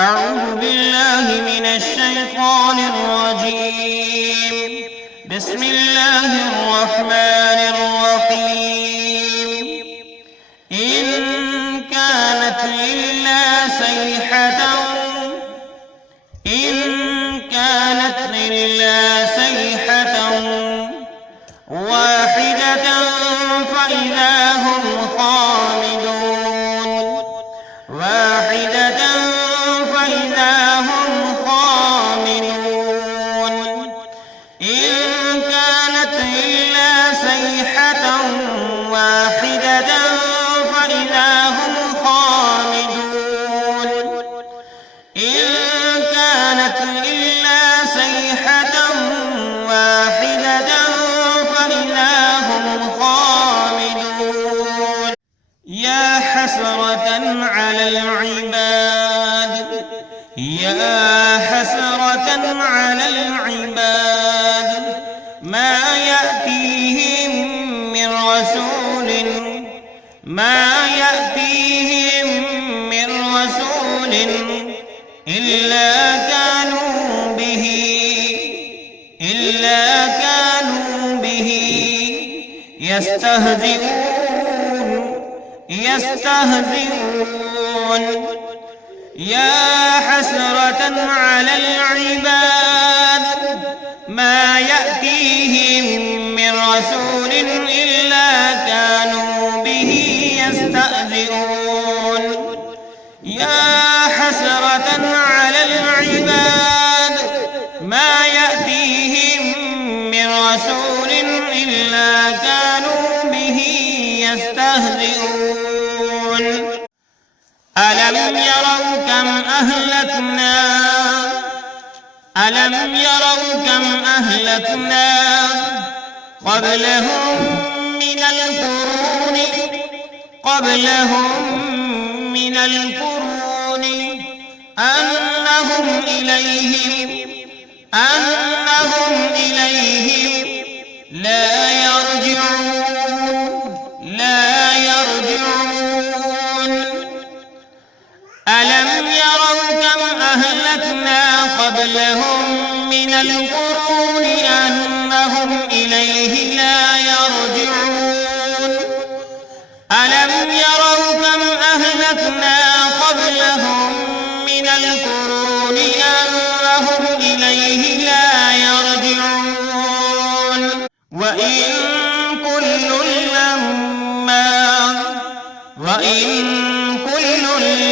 أعوذ بالله من الشيطان الرجيم. بسم الله الرحمن الرحيم. إن كانت إلا صيحة واحدة فإذا هم خامدون إن كانت إلا صيحة واحدة فإذا هم خامدون إن كانت إلا صيحة واحدة فإذا هم خامدون يا حسرة على العباد ما يأتيهم من رسول إلا كانوا به يستهزئون يا حسرة على العباد ما يأتيهم من رسول إلا كانوا به يستهزئون يا حسرة على العباد ما يأتيهم من رسول إلا كانوا به يستهزئون ألم يروا كم أهلكنا قبلهم من القرون أنهم إليهم لا يرجعون ألم يروا كم أهلكنا قبلهم من القرون أنهم إليه لا يرجعون ألم يروا كم أهلكنا قبلهم من القرون أنهم إليه لا يرجعون وإن كل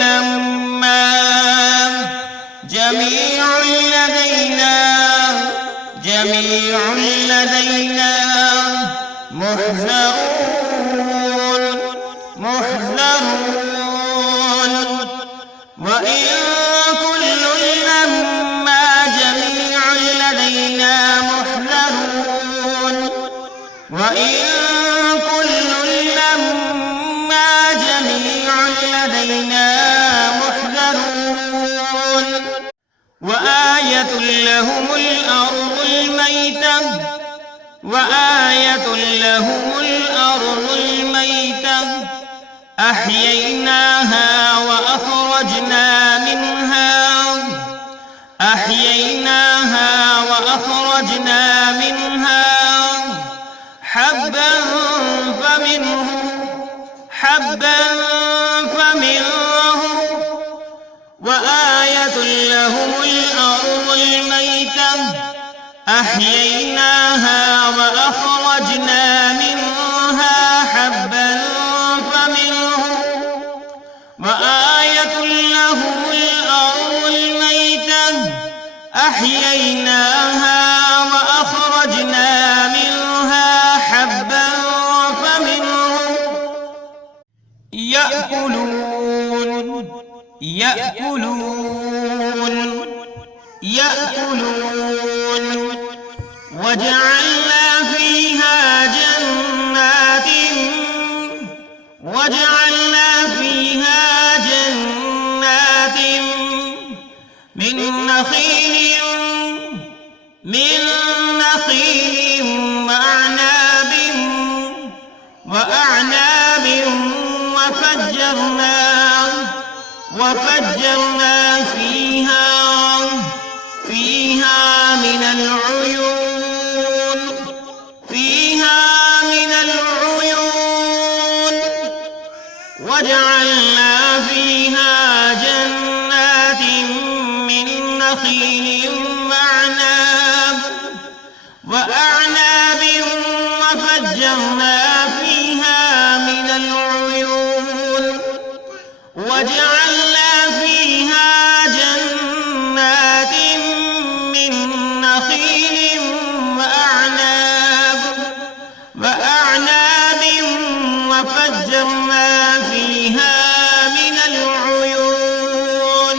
لما جميع لدينا محذرون وإن كل لما جميع لدينا محذرون وإن كل لما جميع لدينا محذرون وآية لهم الأرض الميتة أحييناها وأخرجنا منها حبا فمنه وآية لهم الأرض الميتة أحييناها وأخرجنا منها حبا فمنه وآية لهم الأرض الميتة أحييناها وأخرجنا منها حبا فمنه يأكلون وجعلنا فيها جنات من نخيل وأعناب وفجرنا وفجرنا فيها من العيون وجعلنا فيها جنات من نخيل وأعناب وفجرنا فيها من العيون وجعلنا فيها جنات من نخيل وأعناب وفجرنا فيها من العيون।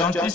34